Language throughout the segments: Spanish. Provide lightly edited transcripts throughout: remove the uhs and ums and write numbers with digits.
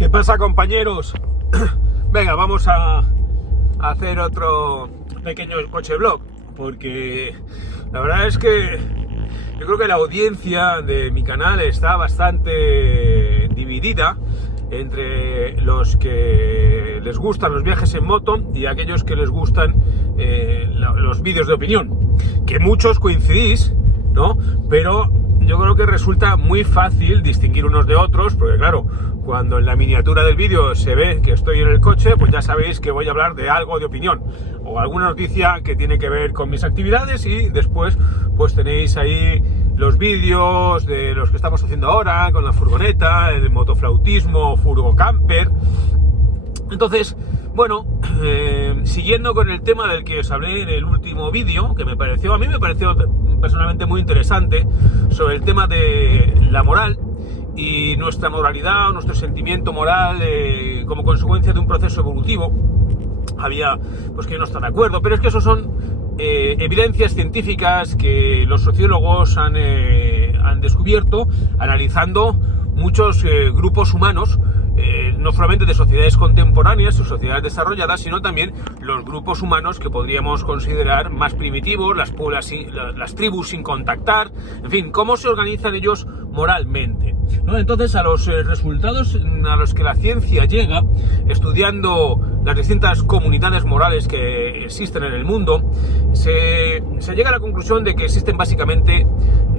¿Qué pasa, compañeros? Venga, vamos a hacer otro pequeño coche vlog, porque la verdad es que yo creo que la audiencia de mi canal está bastante dividida entre los que les gustan los viajes en moto y aquellos que les gustan los vídeos de opinión, que muchos coincidís, ¿no? Pero yo creo que resulta muy fácil distinguir unos de otros, porque claro, cuando en la miniatura del vídeo se ve que estoy en el coche, pues ya sabéis que voy a hablar de algo de opinión o alguna noticia que tiene que ver con mis actividades, y después pues tenéis ahí los vídeos de los que estamos haciendo ahora con la furgoneta, el motoflautismo, furgo camper. Entonces, bueno, siguiendo con el tema del que os hablé en el último vídeo, que a mí me pareció personalmente muy interesante, sobre el tema de la moral y nuestra moralidad, nuestro sentimiento moral como consecuencia de un proceso evolutivo. Había pues que no están de acuerdo, pero es que eso son evidencias científicas que los sociólogos han descubierto analizando muchos grupos humanos, no solamente de sociedades contemporáneas o sociedades desarrolladas, sino también los grupos humanos que podríamos considerar más primitivos, las tribus sin contactar, en fin, cómo se organizan ellos moralmente, ¿no? Entonces, a los resultados a los que la ciencia llega, estudiando las distintas comunidades morales que existen en el mundo, se llega a la conclusión de que existen básicamente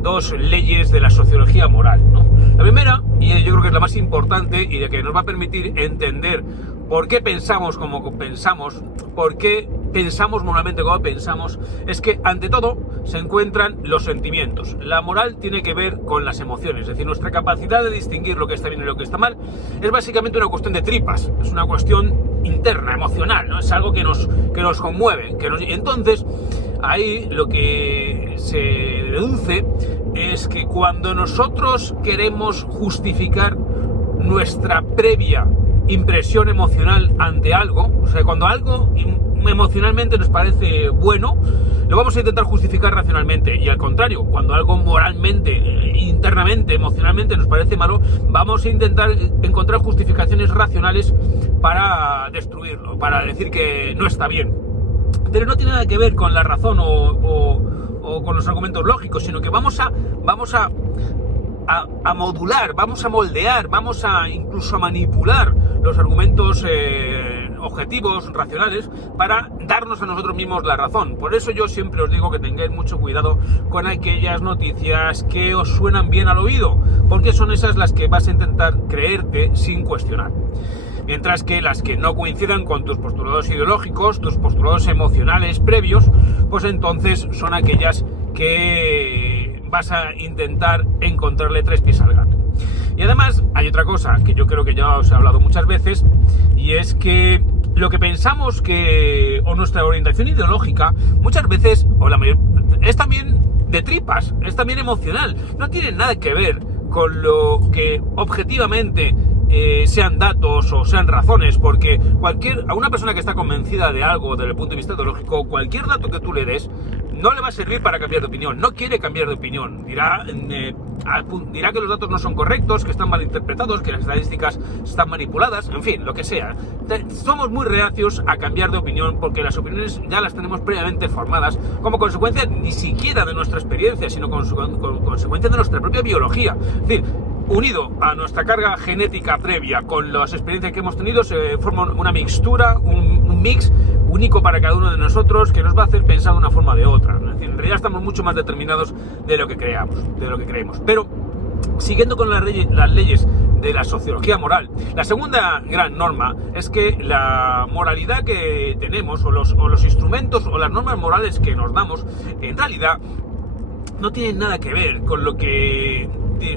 dos leyes de la sociología moral, ¿no? La primera, y yo creo que es la más importante y la que nos va a permitir entender por qué pensamos como pensamos, por qué pensamos moralmente como pensamos, es que ante todo se encuentran los sentimientos. La moral tiene que ver con las emociones, es decir, nuestra capacidad de distinguir lo que está bien y lo que está mal es básicamente una cuestión de tripas, es una cuestión interna, emocional, ¿no? Es algo que nos conmueve, y entonces ahí lo que se deduce es que cuando nosotros queremos justificar nuestra previa impresión emocional ante algo, o sea, cuando algo emocionalmente nos parece bueno, lo vamos a intentar justificar racionalmente, y al contrario, cuando algo moralmente, internamente, emocionalmente nos parece malo, vamos a intentar encontrar justificaciones racionales para destruirlo, para decir que no está bien. Pero no tiene nada que ver con la razón o con los argumentos lógicos, sino que vamos a modular, vamos a moldear, vamos a incluso a manipular los argumentos objetivos, racionales, para darnos a nosotros mismos la razón. Por eso yo siempre os digo que tengáis mucho cuidado con aquellas noticias que os suenan bien al oído, porque son esas las que vas a intentar creerte sin cuestionar. Mientras que las que no coincidan con tus postulados ideológicos, tus postulados emocionales previos, pues entonces son aquellas que vas a intentar encontrarle tres pies al gato. Y además hay otra cosa que yo creo que ya os he hablado muchas veces, y es que lo que pensamos o nuestra orientación ideológica muchas veces, es también de tripas, es también emocional, no tiene nada que ver con lo que objetivamente sean datos o sean razones, porque a una persona que está convencida de algo desde el punto de vista ideológico, cualquier dato que tú le des no le va a servir para cambiar de opinión, no quiere cambiar de opinión, dirá que los datos no son correctos, que están mal interpretados, que las estadísticas están manipuladas, en fin, lo que sea. Somos muy reacios a cambiar de opinión porque las opiniones ya las tenemos previamente formadas como consecuencia ni siquiera de nuestra experiencia, sino con consecuencia de nuestra propia biología. Es decir, unido a nuestra carga genética previa con las experiencias que hemos tenido, se forma una mixtura, un mix único para cada uno de nosotros, que nos va a hacer pensar de una forma o de otra. Es decir, en realidad estamos mucho más determinados de lo que creemos. Pero, siguiendo con las leyes de la sociología moral, la segunda gran norma es que la moralidad que tenemos, o los instrumentos o las normas morales que nos damos, en realidad no tienen nada que ver con lo que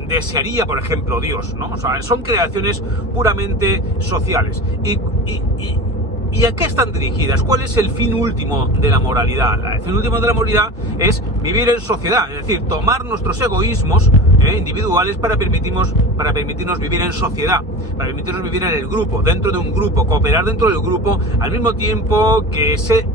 desearía, por ejemplo, Dios, ¿no? O sea, son creaciones puramente sociales. ¿Y a qué están dirigidas? ¿Cuál es el fin último de la moralidad? El fin último de la moralidad es vivir en sociedad, es decir, tomar nuestros egoísmos individuales para permitirnos vivir en sociedad, para permitirnos vivir en el grupo, dentro de un grupo, cooperar dentro del grupo, al mismo tiempo que se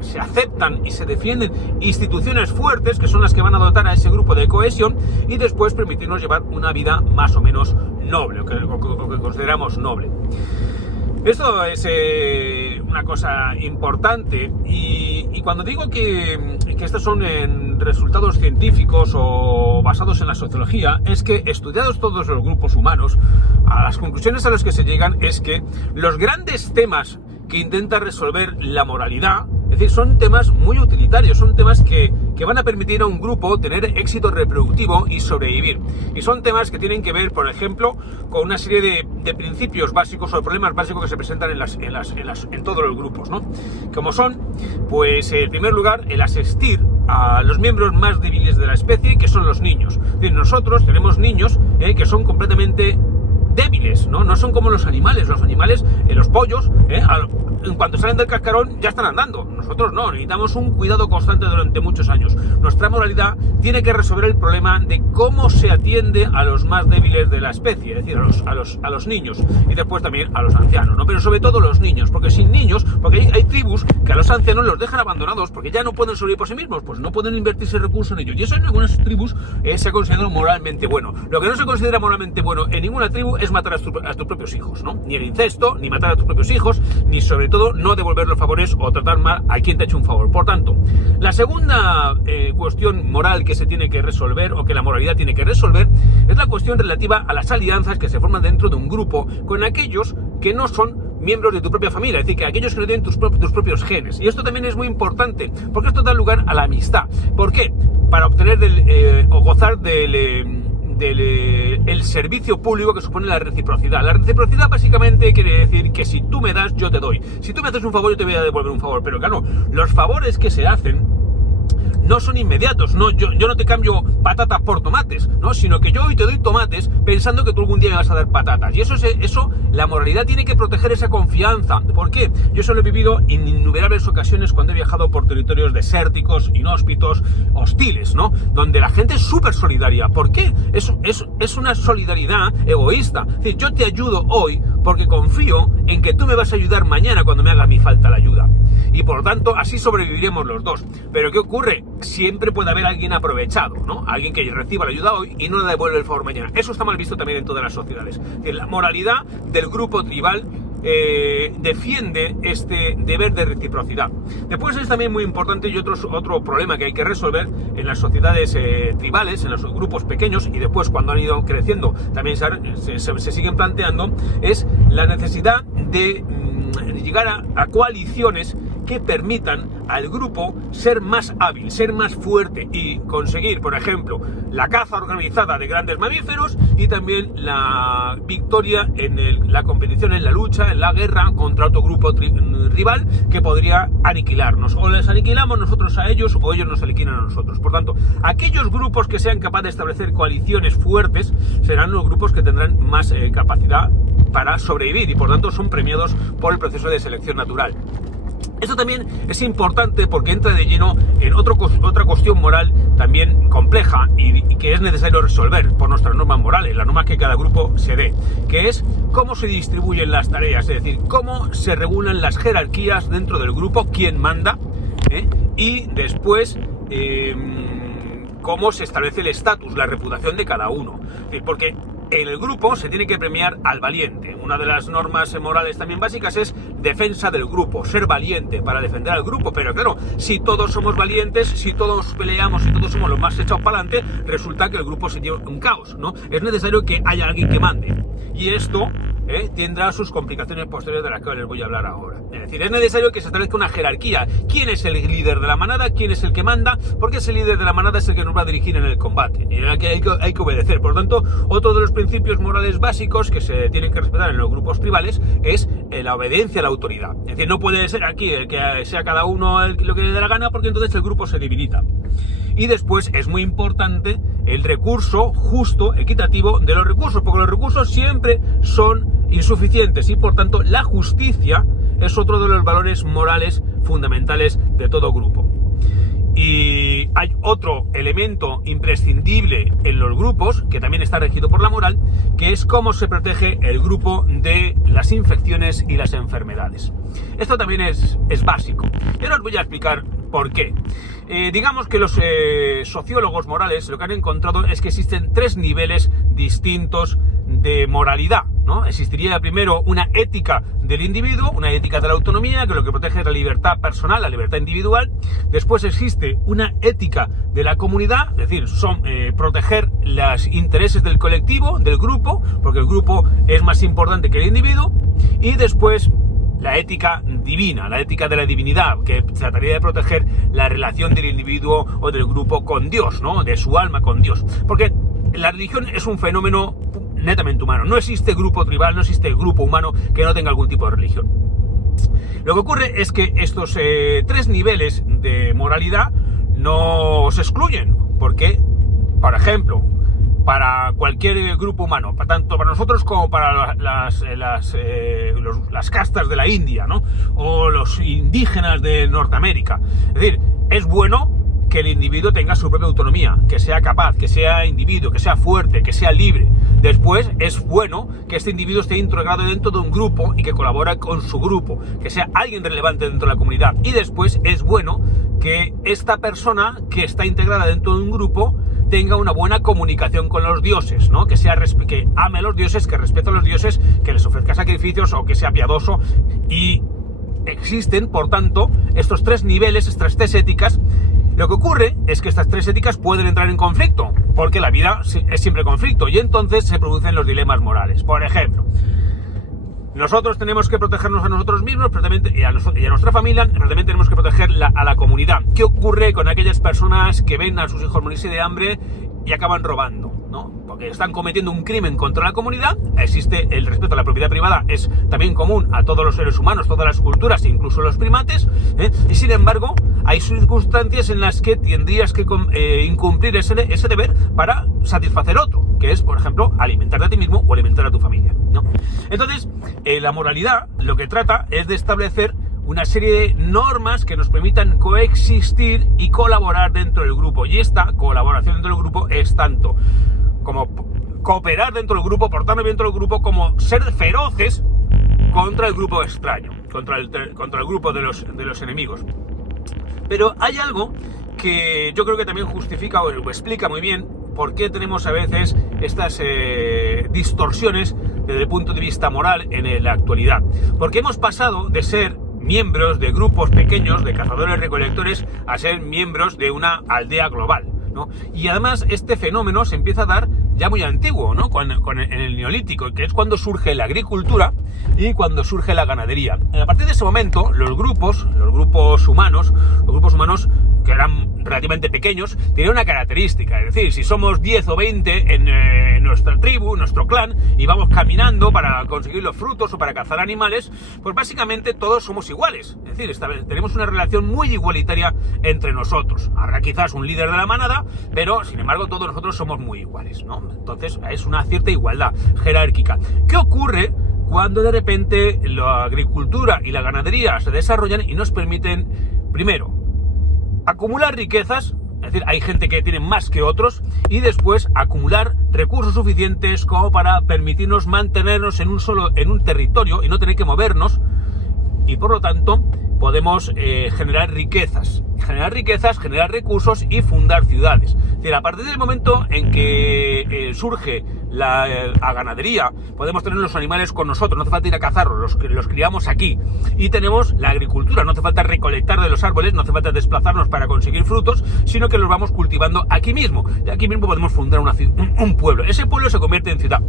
se aceptan y se defienden instituciones fuertes que son las que van a dotar a ese grupo de cohesión y después permitirnos llevar una vida más o menos noble, o que consideramos noble. Esto es una cosa importante y cuando digo que estos son resultados científicos o basados en la sociología, es que estudiados todos los grupos humanos, a las conclusiones a las que se llegan es que los grandes temas que intenta resolver la moralidad, es decir, son temas muy utilitarios, son temas que van a permitir a un grupo tener éxito reproductivo y sobrevivir. Y son temas que tienen que ver, por ejemplo, con una serie de principios básicos o problemas básicos que se presentan en todos los grupos, ¿no? Como son, pues, en primer lugar, el asistir a los miembros más débiles de la especie, que son los niños. Es decir, nosotros tenemos niños que son completamente débiles, ¿no? No son como los animales, los pollos, en cuanto salen del cascarón ya están andando. Nosotros no, necesitamos un cuidado constante durante muchos años. Nuestra moralidad tiene que resolver el problema de cómo se atiende a los más débiles de la especie, es decir, a los niños y después también a los ancianos, ¿no? Pero sobre todo los niños, porque sin niños, porque hay tribus que a los ancianos los dejan abandonados porque ya no pueden sobrevivir por sí mismos, pues no pueden invertirse recursos en ellos. Y eso en algunas tribus se ha considerado moralmente bueno. Lo que no se considera moralmente bueno en ninguna tribu es matar a tus propios hijos, ¿no? Ni el incesto, ni matar a tus propios hijos, ni sobre todo no devolver los favores o tratar mal a quien te ha hecho un favor. Por tanto, la segunda cuestión moral que se tiene que resolver, o que la moralidad tiene que resolver, es la cuestión relativa a las alianzas que se forman dentro de un grupo con aquellos que no son miembros de tu propia familia, es decir, que aquellos que no tienen tus propios genes. Y esto también es muy importante, porque esto da lugar a la amistad. ¿Por qué? Para obtener o gozar del servicio público que supone la reciprocidad. La reciprocidad básicamente quiere decir que si tú me das, yo te doy. Si tú me haces un favor, yo te voy a devolver un favor. Pero claro, los favores que se hacen no son inmediatos, no, yo no te cambio patatas por tomates, ¿no? Sino que yo hoy te doy tomates pensando que tú algún día me vas a dar patatas. Y eso, la moralidad tiene que proteger esa confianza. ¿Por qué? Yo eso lo he vivido en innumerables ocasiones cuando he viajado por territorios desérticos, inhóspitos, hostiles, ¿no? Donde la gente es súper solidaria. ¿Por qué? Es una solidaridad egoísta. Es decir, yo te ayudo hoy porque confío en que tú me vas a ayudar mañana cuando me haga mi falta la ayuda. Y por lo tanto, así sobreviviremos los dos. Pero ¿qué ocurre? Siempre puede haber alguien aprovechado, ¿no? Alguien que reciba la ayuda hoy y no le devuelve el favor mañana. Eso está mal visto también en todas las sociedades. La moralidad del grupo tribal defiende este deber de reciprocidad. Después es también muy importante y otro problema que hay que resolver en las sociedades tribales, en los grupos pequeños, y después cuando han ido creciendo también se siguen planteando, es la necesidad de llegar a coaliciones que permitan al grupo ser más hábil, ser más fuerte y conseguir, por ejemplo, la caza organizada de grandes mamíferos y también la victoria en la competición, en la lucha, en la guerra contra otro grupo rival que podría aniquilarnos. O les aniquilamos nosotros a ellos o ellos nos aniquilan a nosotros. Por tanto, aquellos grupos que sean capaces de establecer coaliciones fuertes serán los grupos que tendrán más capacidad para sobrevivir y por tanto son premiados por el proceso de selección natural. Esto también es importante porque entra de lleno en otra cuestión moral también compleja y que es necesario resolver por nuestras normas morales, las normas que cada grupo se dé, que es cómo se distribuyen las tareas, es decir, cómo se regulan las jerarquías dentro del grupo, quién manda, y después cómo se establece el estatus, la reputación de cada uno. Porque en el grupo se tiene que premiar al valiente. Una de las normas morales también básicas es defensa del grupo, ser valiente para defender al grupo. Pero claro, si todos somos valientes, si todos peleamos, si todos somos los más echados para adelante, resulta que el grupo se lleva un caos, ¿no? Es necesario que haya alguien que mande. Y esto tendrá sus complicaciones posteriores de las que les voy a hablar ahora. Es decir, es necesario que se establezca una jerarquía. ¿Quién es el líder de la manada? ¿Quién es el que manda? Porque ese líder de la manada es el que nos va a dirigir en el combate, en el que hay que obedecer. Por lo tanto, otro de los principios morales básicos que se tienen que respetar en los grupos tribales es la obediencia a la autoridad. Es decir, no puede ser aquí el que sea cada uno lo que le dé la gana, porque entonces el grupo se debilita. Y después es muy importante el recurso justo, equitativo de los recursos, porque los recursos siempre son insuficientes y por tanto la justicia es otro de los valores morales fundamentales de todo grupo. Y hay otro elemento imprescindible en los grupos, que también está regido por la moral, que es cómo se protege el grupo de las infecciones y las enfermedades. Esto también es básico. Y ahora os voy a explicar por qué. Digamos que los sociólogos morales lo que han encontrado es que existen 3 niveles distintos de moralidad, ¿no? Existiría primero una ética del individuo, una ética de la autonomía, que lo que protege es la libertad personal, la libertad individual. Después existe una ética de la comunidad, es decir, proteger los intereses del colectivo, del grupo, porque el grupo es más importante que el individuo. Y después la ética divina, la ética de la divinidad, que trataría de proteger la relación del individuo o del grupo con Dios, ¿no? De su alma con Dios. Porque la religión es un fenómeno netamente humano. No existe grupo tribal, no existe grupo humano que no tenga algún tipo de religión. Lo que ocurre es que estos 3 niveles de moralidad no se excluyen, porque, por ejemplo, para cualquier grupo humano, tanto para nosotros como para las castas de la India, ¿no? O los indígenas de Norteamérica. Es decir, es bueno que el individuo tenga su propia autonomía, que sea capaz, que sea individuo, que sea fuerte, que sea libre. Después es bueno que este individuo esté integrado dentro de un grupo y que colabora con su grupo, que sea alguien relevante dentro de la comunidad. Y después es bueno que esta persona que está integrada dentro de un grupo tenga una buena comunicación con los dioses, ¿no? Que ame a los dioses, que respete a los dioses, que les ofrezca sacrificios o que sea piadoso. Y existen, por tanto, estos 3 niveles, estas 3 éticas. Lo que ocurre es que estas 3 éticas pueden entrar en conflicto, porque la vida es siempre conflicto, y entonces se producen los dilemas morales. Por ejemplo, nosotros tenemos que protegernos a nosotros mismos y a nuestra familia, pero también tenemos que proteger a la comunidad. ¿Qué ocurre con aquellas personas que ven a sus hijos morirse de hambre y acaban robando, ¿no? Porque están cometiendo un crimen contra la comunidad. Existe el respeto a la propiedad privada, es también común a todos los seres humanos, todas las culturas, incluso los primates, y sin embargo hay circunstancias en las que tendrías que incumplir ese deber para satisfacer otro, que es, por ejemplo, alimentarte a ti mismo o alimentar a tu familia, ¿no? Entonces, la moralidad lo que trata es de establecer una serie de normas que nos permitan coexistir y colaborar dentro del grupo. Y esta colaboración dentro del grupo es tanto como cooperar dentro del grupo, portarnos bien dentro del grupo, como ser feroces contra el grupo extraño, contra el grupo de los enemigos. Pero hay algo que yo creo que también justifica o explica muy bien por qué tenemos a veces estas distorsiones desde el punto de vista moral en la actualidad. Porque hemos pasado de ser miembros de grupos pequeños de cazadores-recolectores a ser miembros de una aldea global, ¿no? Y además este fenómeno se empieza a dar ya muy antiguo, ¿no? En el Neolítico, que es cuando surge la agricultura y cuando surge la ganadería. A partir de ese momento, los grupos humanos que eran relativamente pequeños, tienen una característica, es decir, si somos 10 o 20 en nuestra tribu, en nuestro clan, y vamos caminando para conseguir los frutos o para cazar animales, pues básicamente todos somos iguales, es decir, tenemos una relación muy igualitaria entre nosotros. Habrá quizás un líder de la manada, pero sin embargo todos nosotros somos muy iguales, ¿no? Entonces es una cierta igualdad jerárquica. ¿Qué ocurre cuando de repente la agricultura y la ganadería se desarrollan y nos permiten, primero, acumular riquezas? Es decir, hay gente que tiene más que otros, y después acumular recursos suficientes como para permitirnos mantenernos en un territorio y no tener que movernos, y por lo tanto podemos generar riquezas, generar recursos y fundar ciudades. Es decir, a partir del momento en que surge la ganadería, podemos tener los animales con nosotros, no hace falta ir a cazarlos, los criamos aquí. Y tenemos la agricultura, no hace falta recolectar de los árboles, no hace falta desplazarnos para conseguir frutos, sino que los vamos cultivando aquí mismo. Y aquí mismo podemos fundar un pueblo. Ese pueblo se convierte en ciudad.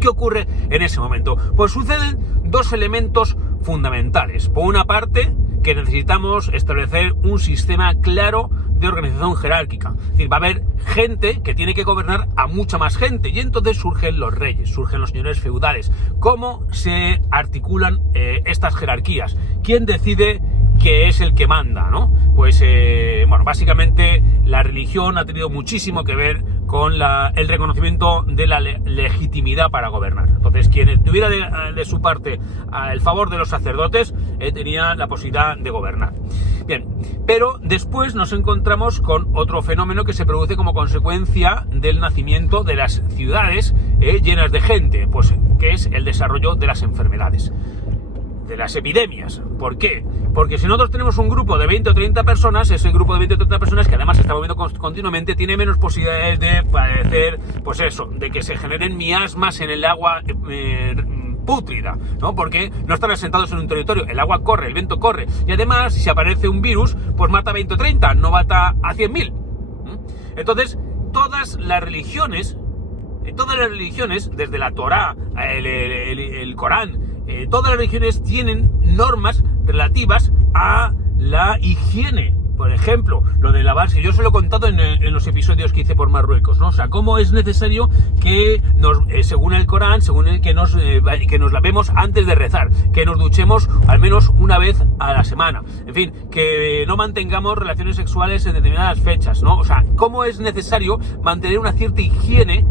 ¿Qué ocurre en ese momento? Pues suceden 2 elementos fundamentales. Por una parte, que necesitamos establecer un sistema claro de organización jerárquica. Es decir, va a haber gente que tiene que gobernar a mucha más gente, y entonces surgen los reyes, surgen los señores feudales. ¿Cómo se articulan estas jerarquías? ¿Quién decide que es el que manda, ¿no? Pues, básicamente la religión ha tenido muchísimo que ver con el reconocimiento de la legitimidad para gobernar. Entonces, quien tuviera de su parte el favor de los sacerdotes tenía la posibilidad de gobernar. Bien, pero después nos encontramos con otro fenómeno que se produce como consecuencia del nacimiento de las ciudades llenas de gente, pues que es el desarrollo de las enfermedades, de las epidemias. ¿Por qué? Porque si nosotros tenemos un grupo de 20 o 30 personas, ese grupo de 20 o 30 personas que además se está moviendo continuamente tiene menos posibilidades de padecer, pues eso, de que se generen miasmas en el agua pútrida, ¿no? Porque no están asentados en un territorio, el agua corre, el viento corre, y además si aparece un virus, pues mata a 20 o 30, no mata a 100.000. Entonces, todas las religiones, desde la Torá, el Corán, todas las religiones tienen normas relativas a la higiene. Por ejemplo, lo de lavarse, yo se lo he contado en los episodios que hice por Marruecos, ¿no? O sea, cómo es necesario que según el Corán, que nos lavemos antes de rezar, que nos duchemos al menos una vez a la semana, en fin, que no mantengamos relaciones sexuales en determinadas fechas, ¿no? O sea, cómo es necesario mantener una cierta higiene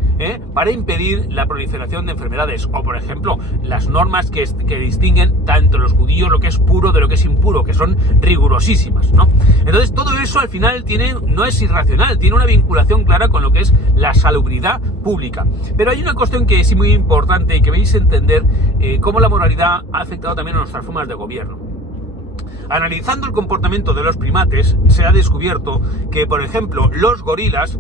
para impedir la proliferación de enfermedades, o por ejemplo, las normas que distinguen tanto los judíos lo que es puro de lo que es impuro, que son rigurosísimas, ¿no? Entonces todo eso al final no es irracional, tiene una vinculación clara con lo que es la salubridad pública. Pero hay una cuestión que es muy importante y que veis entender cómo la moralidad ha afectado también a nuestras formas de gobierno. Analizando el comportamiento de los primates, se ha descubierto que, por ejemplo, los gorilas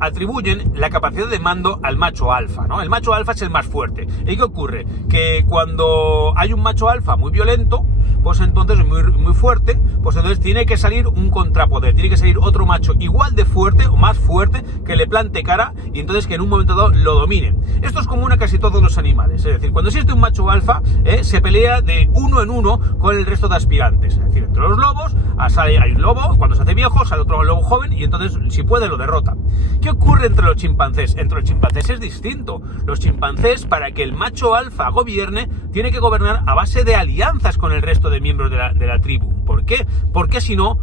atribuyen la capacidad de mando al macho alfa, ¿no? El macho alfa es el más fuerte. ¿Y qué ocurre? Que cuando hay un macho alfa muy violento, pues entonces muy fuerte, pues entonces tiene que salir un contrapoder, tiene que salir otro macho igual de fuerte o más fuerte que le plante cara y entonces que en un momento dado lo dominen. Esto es común a casi todos los animales, es decir, cuando existe un macho alfa, se pelea de uno en uno con el resto de aspirantes, es decir, entre los lobos hay un lobo, cuando se hace viejo sale otro lobo joven y entonces si puede lo derrota. ¿Qué ocurre entre los chimpancés? Entre los chimpancés es distinto. Los chimpancés, para que el macho alfa gobierne, tiene que gobernar a base de alianzas con el resto de miembros de la tribu. ¿Por qué? Porque si no,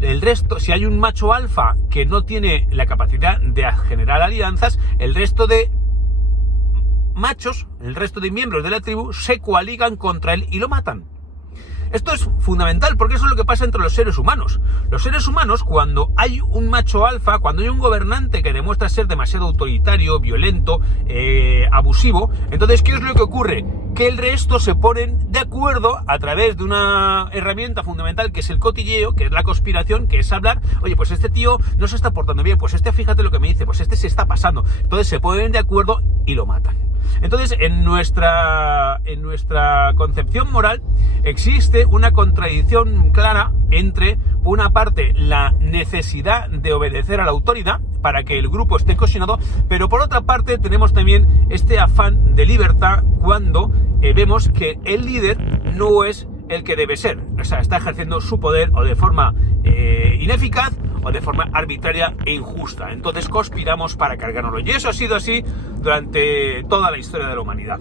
el resto, si hay un macho alfa que no tiene la capacidad de generar alianzas, el resto de machos, el resto de miembros de la tribu se coaligan contra él y lo matan. Esto es fundamental porque eso es lo que pasa entre los seres humanos. Los seres humanos, cuando hay un macho alfa, cuando hay un gobernante que demuestra ser demasiado autoritario, violento, abusivo, entonces, ¿qué es lo que ocurre? Que el resto se ponen de acuerdo a través de una herramienta fundamental que es el cotilleo, que es la conspiración, que es hablar, oye, pues este tío no se está portando bien, pues este fíjate lo que me dice, pues este se está pasando. Entonces se ponen de acuerdo y lo matan. Entonces, en nuestra concepción moral existe una contradicción clara entre, por una parte, la necesidad de obedecer a la autoridad para que el grupo esté cohesionado, pero por otra parte tenemos también este afán de libertad cuando vemos que el líder no es el que debe ser, o sea, está ejerciendo su poder o de forma ineficaz o de forma arbitraria e injusta. Entonces conspiramos para cargárnoslo. Y eso ha sido así durante toda la historia de la humanidad.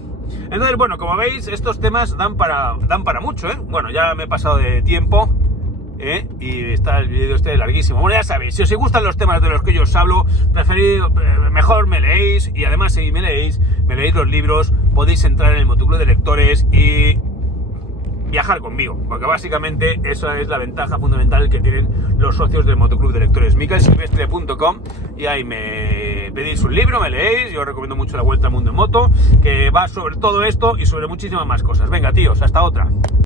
Entonces, bueno, como veis, estos temas dan para mucho, ¿eh? Bueno, ya me he pasado de tiempo, y está el vídeo larguísimo. Bueno, ya sabéis, si os gustan los temas de los que yo os hablo, mejor me leéis, y además si me leéis los libros, podéis entrar en el Motoclub de Lectores y viajar conmigo, porque básicamente esa es la ventaja fundamental que tienen los socios del Motoclub de Lectores, miquelsilvestre.com, y ahí me pedís un libro, me leéis, yo os recomiendo mucho La Vuelta al Mundo en Moto, que va sobre todo esto y sobre muchísimas más cosas. Venga, tíos, hasta otra.